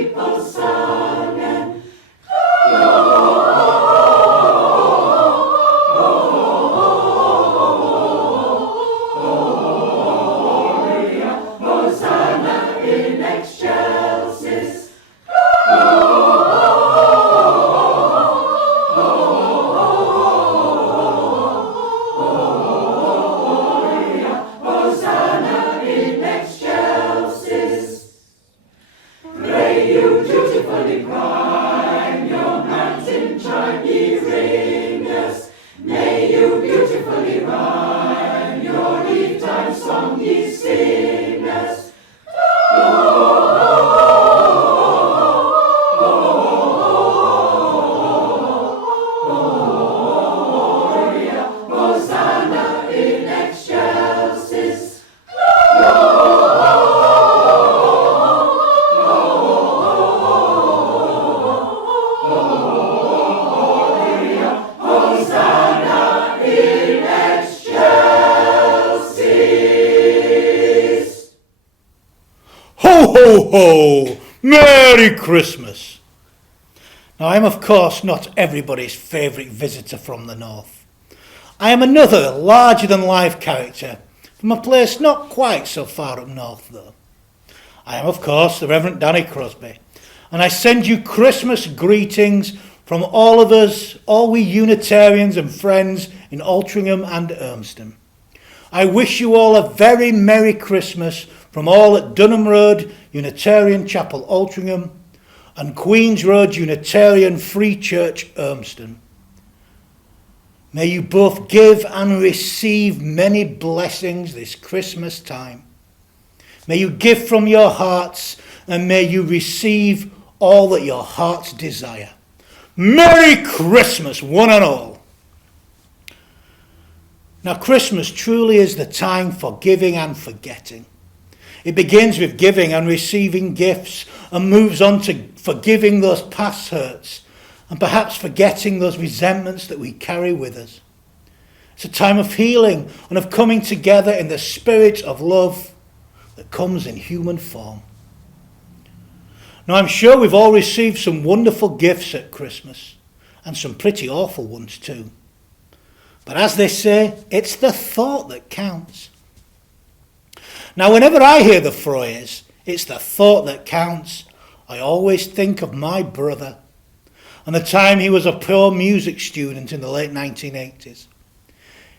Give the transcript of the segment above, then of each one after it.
people sung and Gloria, Hosanna in excelsis. Gloria, Hosanna in excelsis. Pray you dutifully prime your hands in chime, ye ringers. May you beautifully rhyme your eve-time song, ye singers. Gloria, Hosanna in excelsis. Hosanna in excelsis. Ho, ho, ho! Merry Christmas! Now, I am, of course, not everybody's favourite visitor from the north. I am another larger-than-life character from a place not quite so far up north, though. I am, of course, the Reverend Danny Crosby, and I send you Christmas greetings from all of us, all we Unitarians and friends in Altrincham and Urmston. I wish you all a very Merry Christmas from all at Dunham Road, Unitarian Chapel, Altrincham, and Queen's Road, Unitarian Free Church, Urmston. May you both give and receive many blessings this Christmas time. May you give from your hearts, and may you receive all that your hearts desire. Merry Christmas, one and all. Now, Christmas truly is the time for giving and forgetting. It begins with giving and receiving gifts and moves on to forgiving those past hurts and perhaps forgetting those resentments that we carry with us. It's a time of healing and of coming together in the spirit of love that comes in human form. Now, I'm sure we've all received some wonderful gifts at Christmas and some pretty awful ones too. But as they say, it's the thought that counts. Now, whenever I hear the phrase, it's the thought that counts, I always think of my brother and the time he was a poor music student in the late 1980s.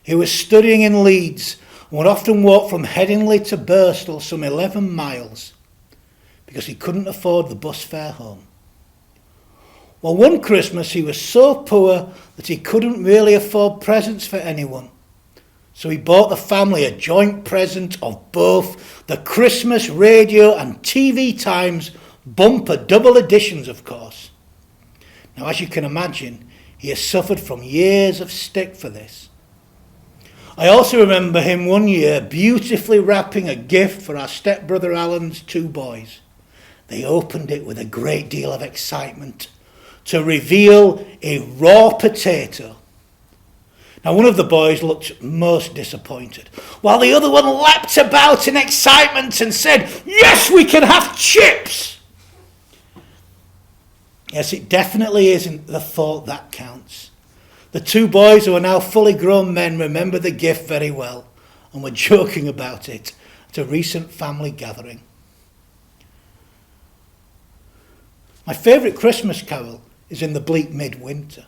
He was studying in Leeds and would often walk from Headingley to Birstall some 11 miles because he couldn't afford the bus fare home. Well, one Christmas he was so poor that he couldn't really afford presents for anyone. So he bought the family a joint present of both the Christmas radio and TV Times bumper double editions, of course. Now, as you can imagine, he has suffered from years of stick for this. I also remember him one year beautifully wrapping a gift for our stepbrother Alan's 2 boys. They opened it with a great deal of excitement to reveal a raw potato. Now, one of the boys looked most disappointed, while the other one leapt about in excitement and said, "Yes, we can have chips!" Yes, it definitely isn't the thought that counts. The 2 boys, who are now fully grown men, remember the gift very well and were joking about it at a recent family gathering. My favourite Christmas carol is in the bleak midwinter.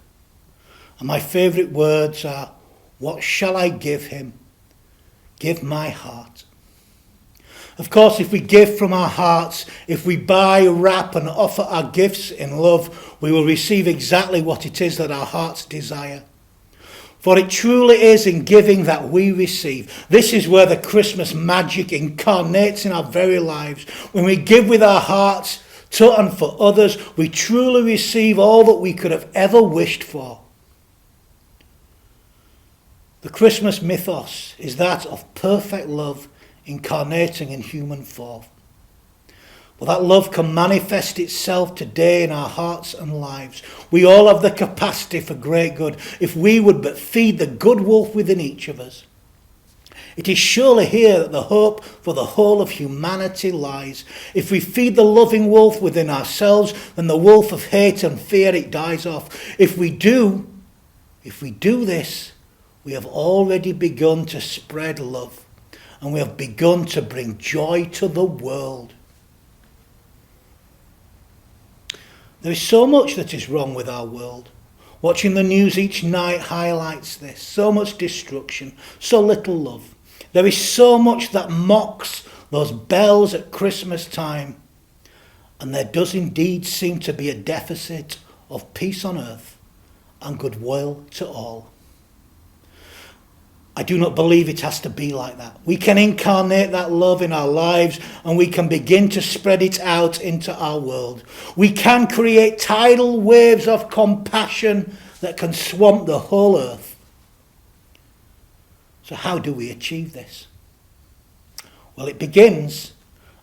And my favourite words are, "What shall I give him? Give my heart." Of course, if we give from our hearts, if we buy, wrap and offer our gifts in love, we will receive exactly what it is that our hearts desire. For it truly is in giving that we receive. This is where the Christmas magic incarnates in our very lives. When we give with our hearts to and for others, we truly receive all that we could have ever wished for. The Christmas mythos is that of perfect love incarnating in human form. Well, that love can manifest itself today in our hearts and lives. We all have the capacity for great good if we would but feed the good wolf within each of us. It is surely here that the hope for the whole of humanity lies. If we feed the loving wolf within ourselves, then the wolf of hate and fear, it dies off. If we do this, we have already begun to spread love, and we have begun to bring joy to the world. There is so much that is wrong with our world. Watching the news each night highlights this. So much destruction, so little love. There is so much that mocks those bells at Christmas time. And there does indeed seem to be a deficit of peace on earth and goodwill to all. I do not believe it has to be like that. We can incarnate that love in our lives, and we can begin to spread it out into our world. We can create tidal waves of compassion that can swamp the whole earth. So how do we achieve this? Well, it begins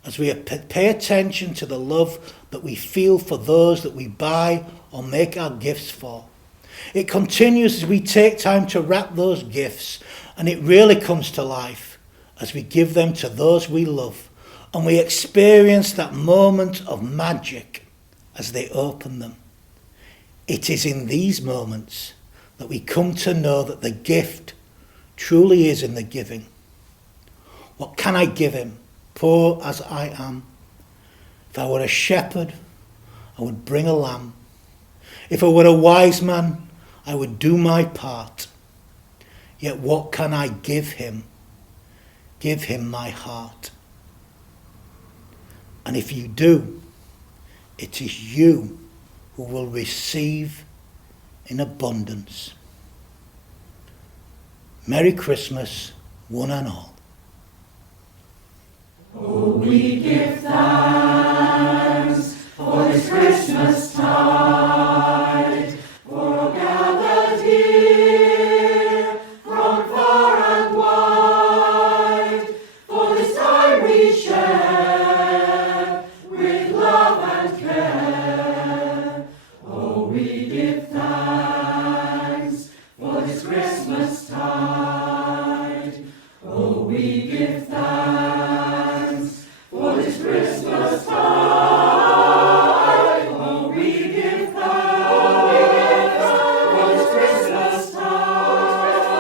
as we pay attention to the love that we feel for those that we buy or make our gifts for. It continues as we take time to wrap those gifts, and it really comes to life as we give them to those we love, and we experience that moment of magic as they open them. It is in these moments that we come to know that the gift truly is in the giving. What can I give him, poor as I am? If I were a shepherd, I would bring a lamb. If I were a wise man, I would do my part. Yet what can I give him? Give him my heart. And if you do, it is you who will receive in abundance. Merry Christmas, one and all. Oh, we give thanks for this Christmas tide, for gathered here from far and wide, for this time we share with love and care. Oh, we give thanks for this Christmas tide. Oh, we give thanks for this Christmas tide. Oh, we give thanks for this Christmas tide.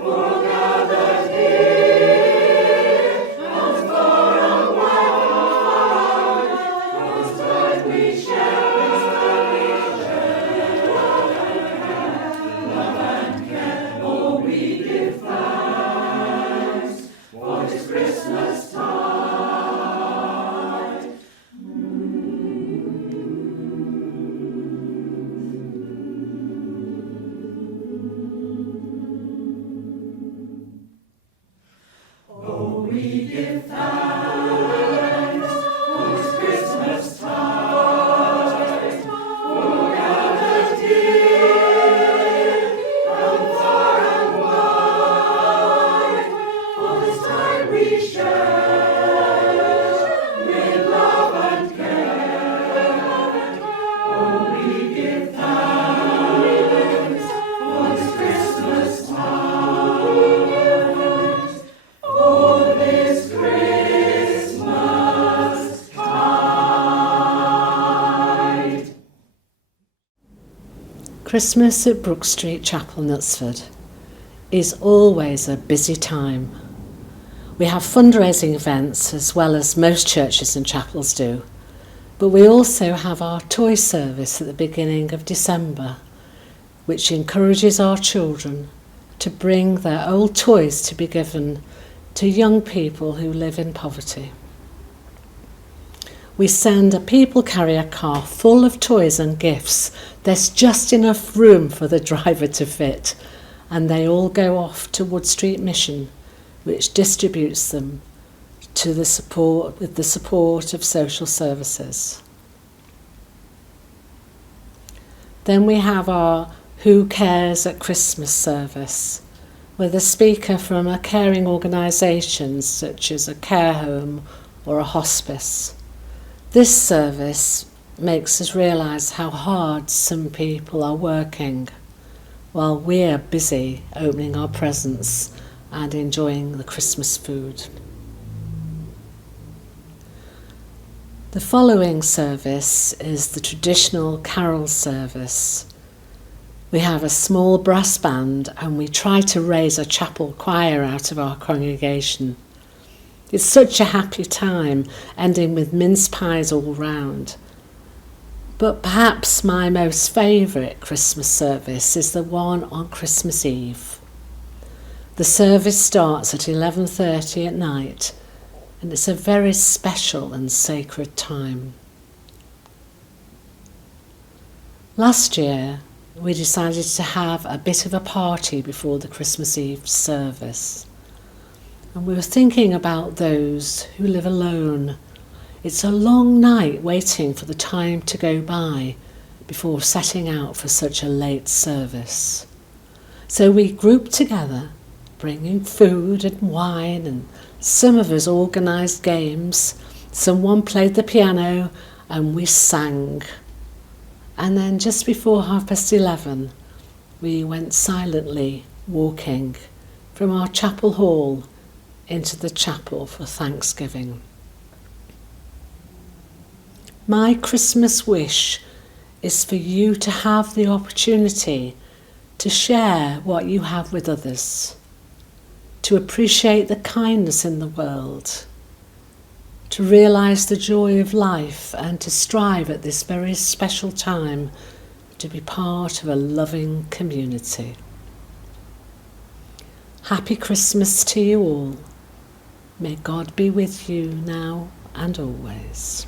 For gathered here from far and wide, for this time we share love and care. Oh, we give thanks for this Christmas tide. Oh, we give thanks for this Christmas tide, for gathered here from far and wide, for this time we share with love and care. Oh, we give thanks for this Christmas tide, for this Christmas tide. Christmas at Brook Street Chapel, Knutsford, is always a busy time. We have fundraising events as well as most churches and chapels do, but we also have our toy service at the beginning of December, which encourages our children to bring their old toys to be given to young people who live in poverty. We send a people carrier car full of toys and gifts. There's just enough room for the driver to fit, and they all go off to Wood Street Mission, which distributes them to the support of social services. Then we have our Who Cares at Christmas service, with a speaker from a caring organisation such as a care home or a hospice. This service makes us realise how hard some people are working while we're busy opening our presents and enjoying the Christmas food. The following service is the traditional carol service. We have a small brass band and we try to raise a chapel choir out of our congregation. It's such a happy time, ending with mince pies all round. But perhaps my most favourite Christmas service is the one on Christmas Eve. The service starts at 11:30 at night, and it's a very special and sacred time. Last year, we decided to have a bit of a party before the Christmas Eve service. And we were thinking about those who live alone. It's a long night waiting for the time to go by before setting out for such a late service. So we grouped together, bringing food and wine, and some of us organised games, someone played the piano, and we sang. And then just before 11:30, we went silently walking from our chapel hall into the chapel for Thanksgiving. My Christmas wish is for you to have the opportunity to share what you have with others, to appreciate the kindness in the world, to realise the joy of life, and to strive at this very special time to be part of a loving community. Happy Christmas to you all. May God be with you now and always.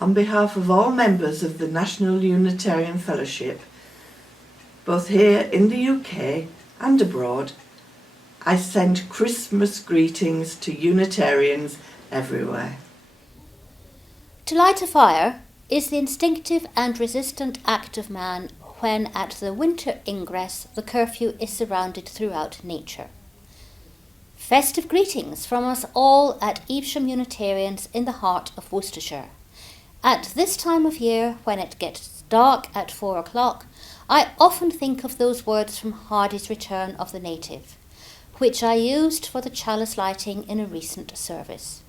On behalf of all members of the National Unitarian Fellowship, both here in the UK and abroad, I send Christmas greetings to Unitarians everywhere. To light a fire is the instinctive and resistant act of man when at the winter ingress the curfew is surrounded throughout nature. Festive greetings from us all at Evesham Unitarians in the heart of Worcestershire. At this time of year, when it gets dark at 4 o'clock, I often think of those words from Hardy's Return of the Native, which I used for the chalice lighting in a recent service.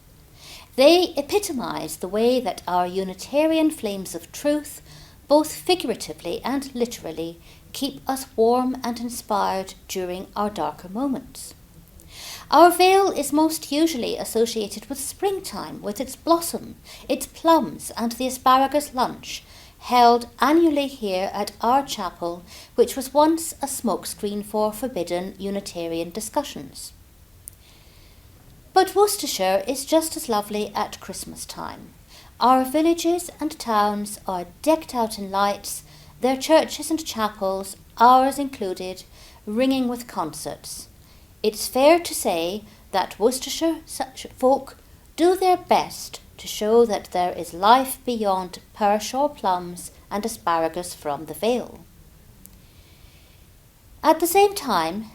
They epitomise the way that our Unitarian flames of truth, both figuratively and literally, keep us warm and inspired during our darker moments. Our Vale is most usually associated with springtime, with its blossom, its plums, and the asparagus lunch, held annually here at our chapel, which was once a smokescreen for forbidden Unitarian discussions. But Worcestershire is just as lovely at Christmas time. Our villages and towns are decked out in lights, their churches and chapels, ours included, ringing with concerts. It's fair to say that Worcestershire such folk do their best to show that there is life beyond Pershore plums and asparagus from the Vale. At the same time,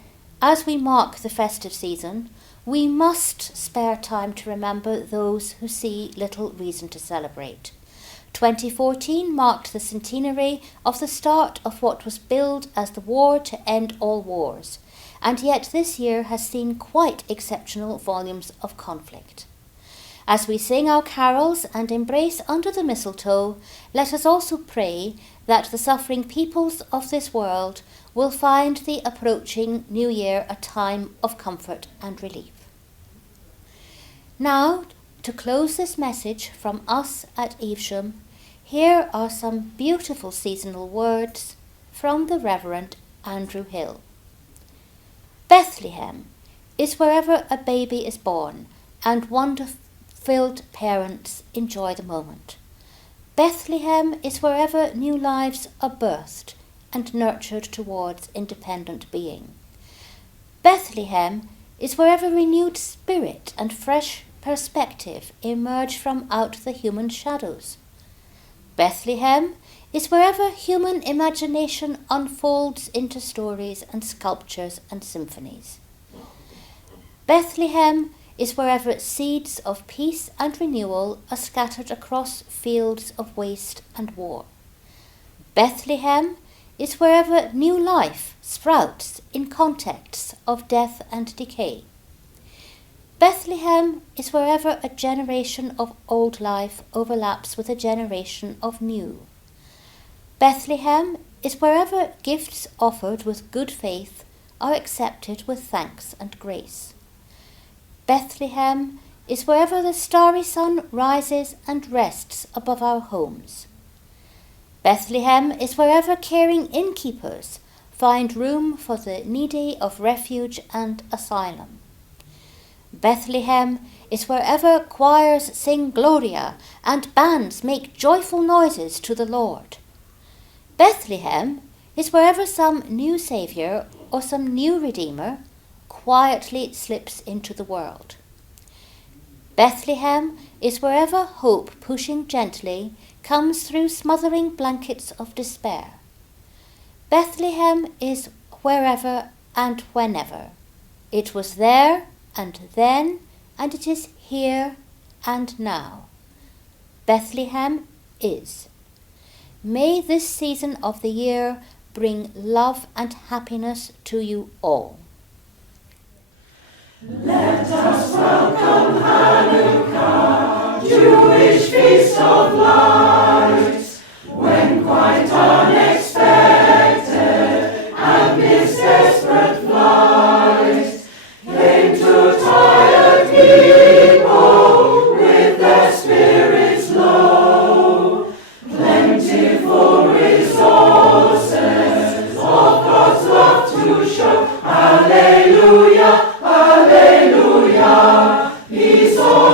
as we mark the festive season, we must spare time to remember those who see little reason to celebrate. 2014 marked the centenary of the start of what was billed as the war to end all wars, and yet this year has seen quite exceptional volumes of conflict. As we sing our carols and embrace under the mistletoe, let us also pray that the suffering peoples of this world will find the approaching New Year a time of comfort and relief. Now, to close this message from us at Evesham, here are some beautiful seasonal words from the Reverend Andrew Hill. Bethlehem is wherever a baby is born and wonder-filled parents enjoy the moment. Bethlehem is wherever new lives are birthed and nurtured towards independent being. Bethlehem is wherever renewed spirit and fresh perspective emerge from out the human shadows. Bethlehem is wherever human imagination unfolds into stories and sculptures and symphonies. Bethlehem is wherever seeds of peace and renewal are scattered across fields of waste and war. Bethlehem is wherever new life sprouts in contexts of death and decay. Bethlehem is wherever a generation of old life overlaps with a generation of new. Bethlehem is wherever gifts offered with good faith are accepted with thanks and grace. Bethlehem is wherever the starry sun rises and rests above our homes. Bethlehem is wherever caring innkeepers find room for the needy of refuge and asylum. Bethlehem is wherever choirs sing Gloria and bands make joyful noises to the Lord. Bethlehem is wherever some new Saviour or some new Redeemer quietly slips into the world. Bethlehem is wherever hope, pushing gently, comes through smothering blankets of despair. Bethlehem is wherever and whenever. It was there and then, and it is here and now. Bethlehem is. May this season of the year bring love and happiness to you all. Let us welcome Hanukkah, Jewish feast of lights, when quite unexpected, amidst desperate flight, came to tired people with their spirits low, plentiful resources of God's love to show. Alleluia, Alleluia, He's all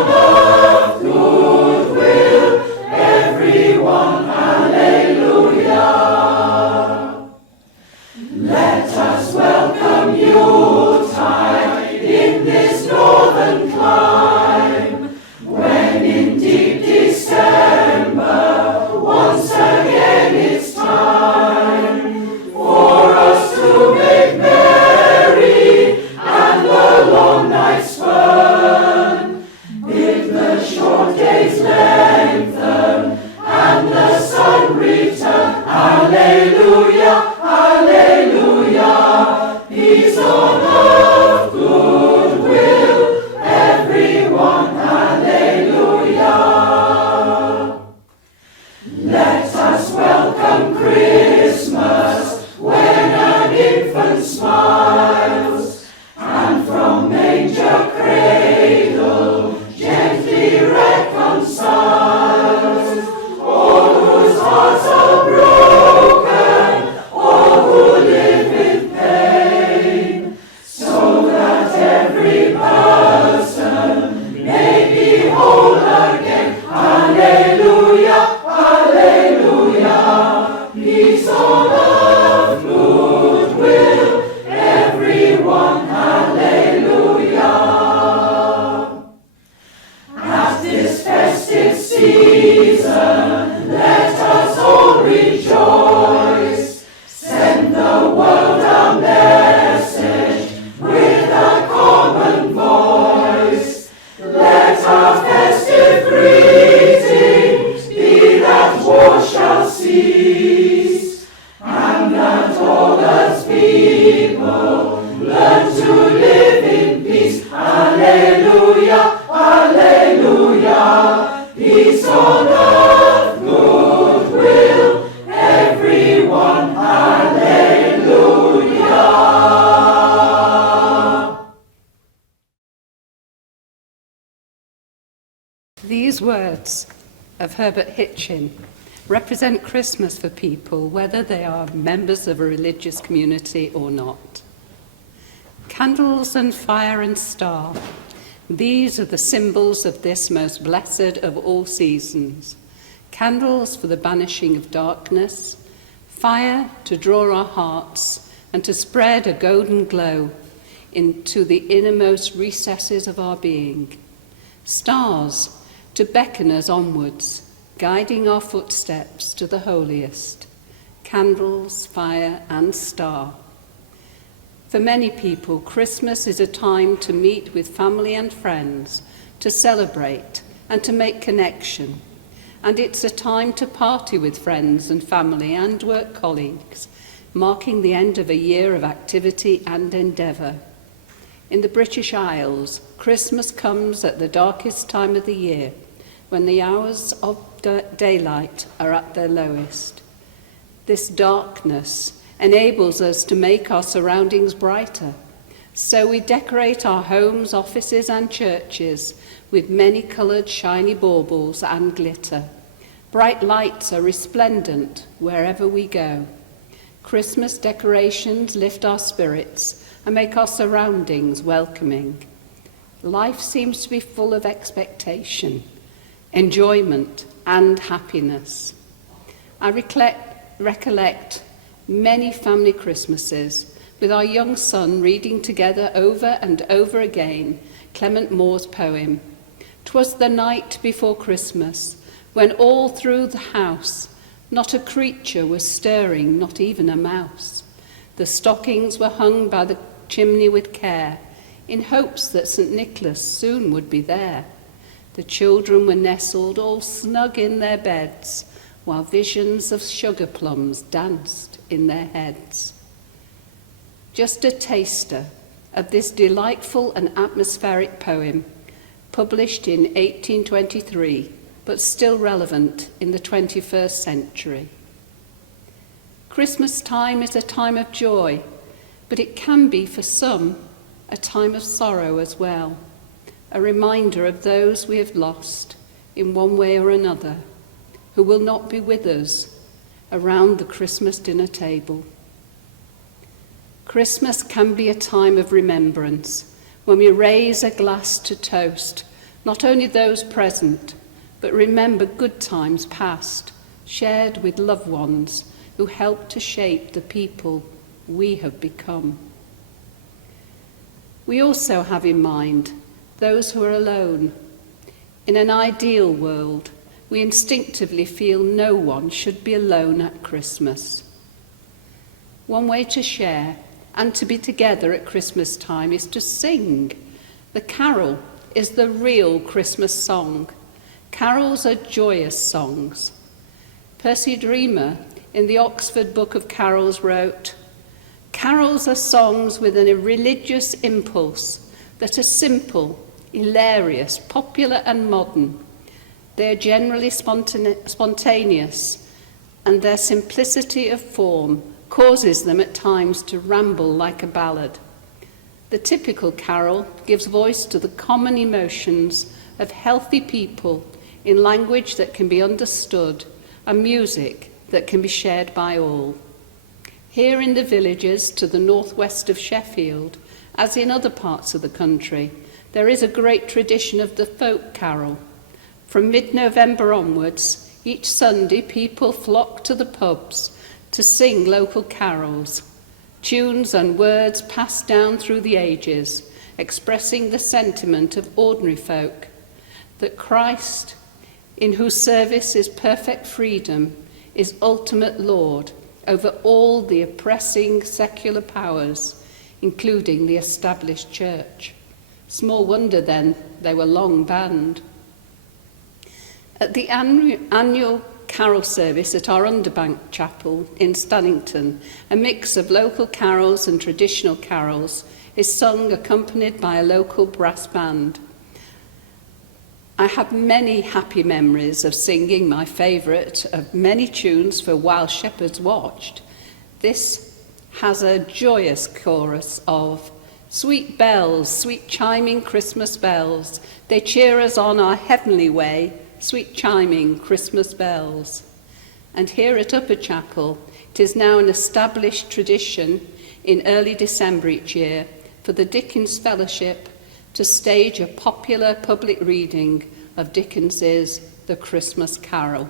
risen, let us all rejoice. Send the world a message with a common voice. Let our festive greeting be that war shall cease, and that all God's people learn to live in peace. Alleluia, alleluia. Peace on earth, goodwill, everyone. Alleluia. These words of Herbert Hitchin represent Christmas for people, whether they are members of a religious community or not. Candles and fire and star, these are the symbols of this most blessed of all seasons. Candles for the banishing of darkness, fire to draw our hearts and to spread a golden glow into the innermost recesses of our being. Stars to beckon us onwards, guiding our footsteps to the holiest. Candles, fire and star. For many people, Christmas is a time to meet with family and friends, to celebrate and to make connection. And it's a time to party with friends and family and work colleagues, marking the end of a year of activity and endeavour. In the British Isles, Christmas comes at the darkest time of the year, when the hours of daylight are at their lowest. This darkness enables us to make our surroundings brighter. So we decorate our homes, offices and churches with many-coloured shiny baubles and glitter. Bright lights are resplendent wherever we go. Christmas decorations lift our spirits and make our surroundings welcoming. Life seems to be full of expectation, enjoyment and happiness. I recollect many family Christmases with our young son reading together over and over again Clement Moore's poem. 'Twas the night before Christmas, when all through the house not a creature was stirring, not even a mouse. The stockings were hung by the chimney with care, in hopes that St. Nicholas soon would be there. The children were nestled all snug in their beds, while visions of sugar plums danced in their heads. Just a taster of this delightful and atmospheric poem, published in 1823, but still relevant in the 21st century. Christmas time is a time of joy, but it can be for some a time of sorrow as well, a reminder of those we have lost in one way or another, who will not be with us around the Christmas dinner table. Christmas can be a time of remembrance, when we raise a glass to toast not only those present, but remember good times past, shared with loved ones who helped to shape the people we have become. We also have in mind those who are alone. In an ideal world, we instinctively feel no one should be alone at Christmas. One way to share and to be together at Christmas time is to sing. The carol is the real Christmas song. Carols are joyous songs. Percy Dreamer, in the Oxford Book of Carols, wrote, "Carols are songs with a religious impulse that are simple, hilarious, popular and modern. They are generally spontaneous, and their simplicity of form causes them at times to ramble like a ballad. The typical carol gives voice to the common emotions of healthy people in language that can be understood and music that can be shared by all. Here in the villages to the northwest of Sheffield, as in other parts of the country, there is a great tradition of the folk carol. From mid-November onwards, each Sunday people flock to the pubs to sing local carols, tunes and words passed down through the ages, expressing the sentiment of ordinary folk that Christ in whose service is perfect freedom, is ultimate Lord over all the oppressing secular powers, including the established church. Small wonder then they were long banned. At the annual carol service at our Underbank Chapel in Stannington, a mix of local carols and traditional carols is sung accompanied by a local brass band. I have many happy memories of singing my favourite of many tunes for While Shepherds Watched. This has a joyous chorus of sweet bells, sweet chiming Christmas bells, they cheer us on our heavenly way, sweet chiming Christmas bells. And here at Upper Chapel, it is now an established tradition in early December each year for the Dickens Fellowship to stage a popular public reading of Dickens's The Christmas Carol.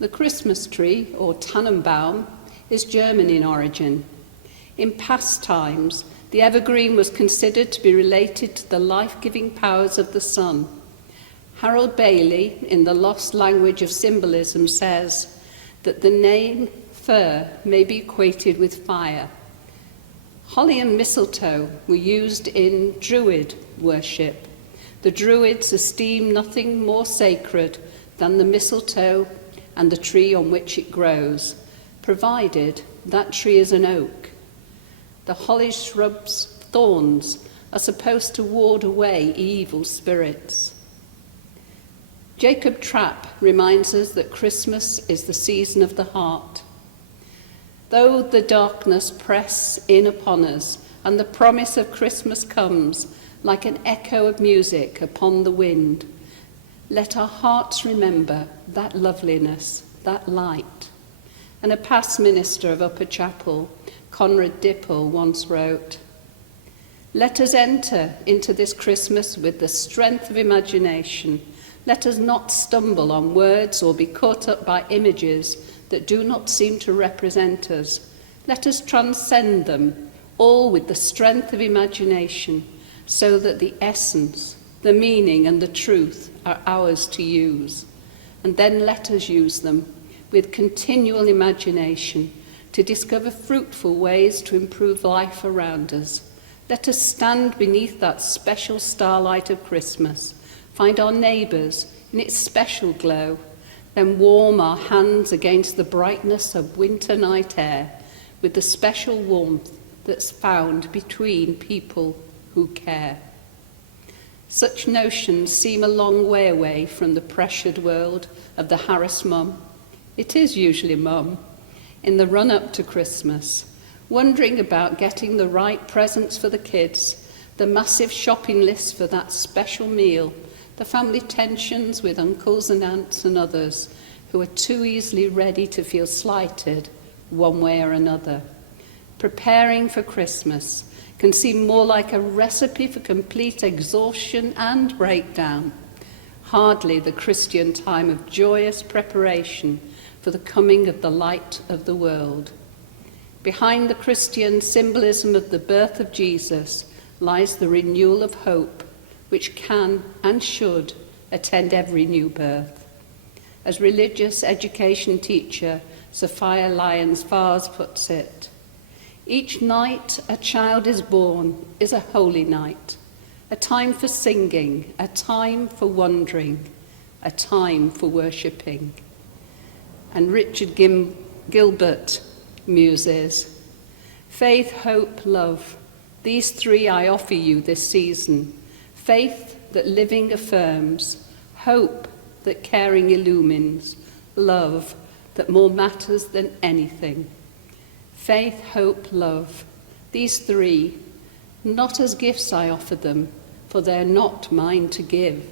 The Christmas tree, or Tannenbaum, is German in origin. In past times, the evergreen was considered to be related to the life-giving powers of the sun. Harold Bailey, in The Lost Language of Symbolism, says that the name fir may be equated with fire. Holly and mistletoe were used in Druid worship. The Druids esteem nothing more sacred than the mistletoe and the tree on which it grows, provided that tree is an oak. The holly shrub's thorns are supposed to ward away evil spirits. Jacob Trapp reminds us that Christmas is the season of the heart. Though the darkness press in upon us and the promise of Christmas comes like an echo of music upon the wind, let our hearts remember that loveliness, that light. And a past minister of Upper Chapel, Conrad Dipple, once wrote, "Let us enter into this Christmas with the strength of imagination. Let us not stumble on words or be caught up by images that do not seem to represent us. Let us transcend them, all with the strength of imagination, so that the essence, the meaning and the truth are ours to use. And then let us use them with continual imagination to discover fruitful ways to improve life around us. Let us stand beneath that special starlight of Christmas, find our neighbours in its special glow, then warm our hands against the brightness of winter night air with the special warmth that's found between people who care." Such notions seem a long way away from the pressured world of the harassed mum. It is usually mum, in the run-up to Christmas, wondering about getting the right presents for the kids, the massive shopping list for that special meal, the family tensions with uncles and aunts and others who are too easily ready to feel slighted one way or another. Preparing for Christmas can seem more like a recipe for complete exhaustion and breakdown, hardly the Christian time of joyous preparation for the coming of the light of the world. Behind the Christian symbolism of the birth of Jesus lies the renewal of hope, which can and should attend every new birth. As religious education teacher Sophia Lyons-Vars puts it, each night a child is born is a holy night, a time for singing, a time for wondering, a time for worshipping. And Richard Gilbert muses, "Faith, hope, love, these three I offer you this season. Faith that living affirms, hope that caring illumines, love that more matters than anything. Faith, hope, love, these three, not as gifts I offer them, for they are not mine to give.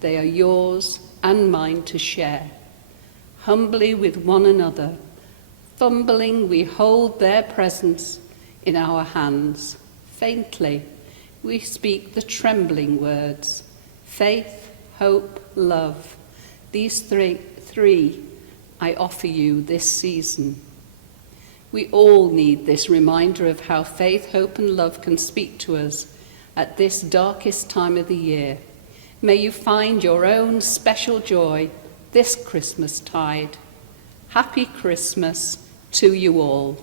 They are yours and mine to share. Humbly with one another, fumbling we hold their presence in our hands. Faintly we speak the trembling words, faith, hope, love. These three I offer you this season." We all need this reminder of how faith, hope and love can speak to us at this darkest time of the year. May you find your own special joy this Christmas tide. Happy Christmas to you all.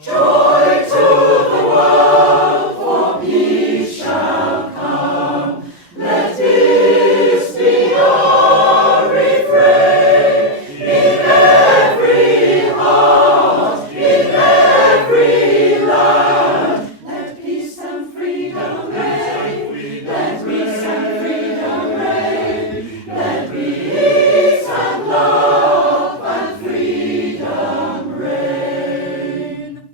Joy to the world, for peace shall come. Let this be our refrain in every heart, in every land. Let peace and freedom reign. Let peace and freedom reign. Let peace and love and freedom reign.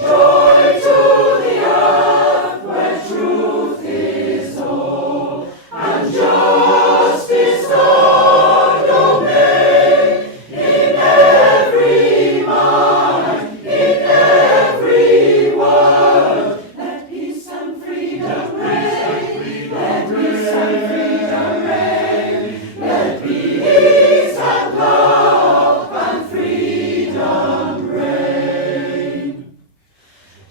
Joy to the earth where truth is all and justice our domain. In every mind, in every word, let peace and freedom reign. Let peace and freedom reign. Let peace and love and freedom reign.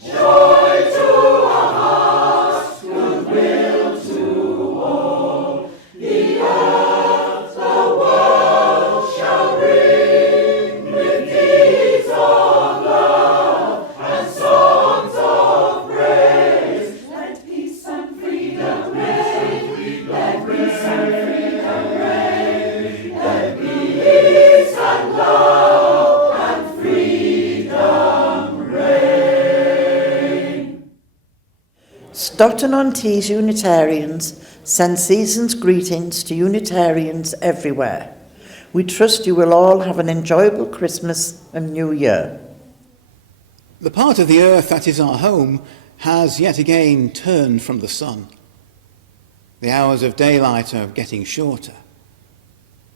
Joy to our hearts, goodwill to all. The earth, the world shall ring with deeds of love and songs of praise. Let peace and freedom reign. Let peace and freedom reign. Let peace and love and freedom reign. Stockton-on-Tees Unitarians send season's greetings to Unitarians everywhere. We trust you will all have an enjoyable Christmas and New Year. The part of the earth that is our home has yet again turned from the sun. The hours of daylight are getting shorter.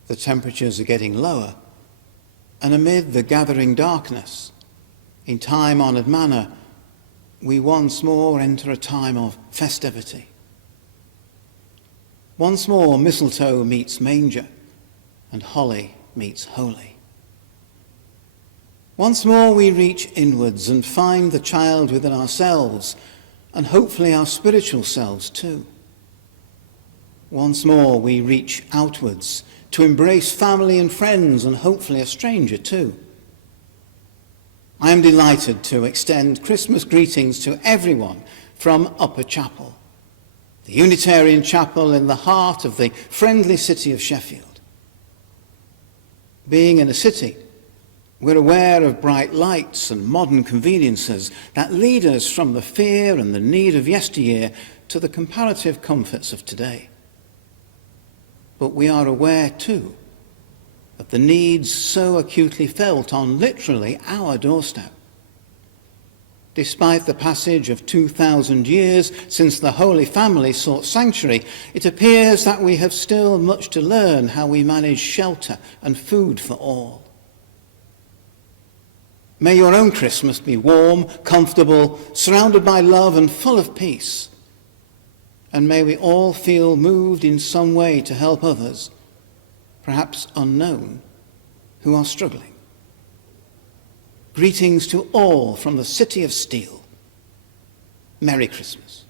The temperatures are getting lower. And amid the gathering darkness, in time-honoured manner, we once more enter a time of festivity. Once more, mistletoe meets manger, and holly meets holy. Once more we reach inwards and find the child within ourselves, and hopefully our spiritual selves too. Once more we reach outwards to embrace family and friends, and hopefully a stranger too. I am delighted to extend Christmas greetings to everyone from Upper Chapel, the Unitarian chapel in the heart of the friendly city of Sheffield. Being in a city, we're aware of bright lights and modern conveniences that lead us from the fear and the need of yesteryear to the comparative comforts of today. But we are aware too of the needs so acutely felt on literally our doorstep. Despite the passage of 2,000 years since the Holy Family sought sanctuary, it appears that we have still much to learn how we manage shelter and food for all. May your own Christmas be warm, comfortable, surrounded by love and full of peace. And may we all feel moved in some way to help others, perhaps unknown, who are struggling. Greetings to all from the City of Steel. Merry Christmas.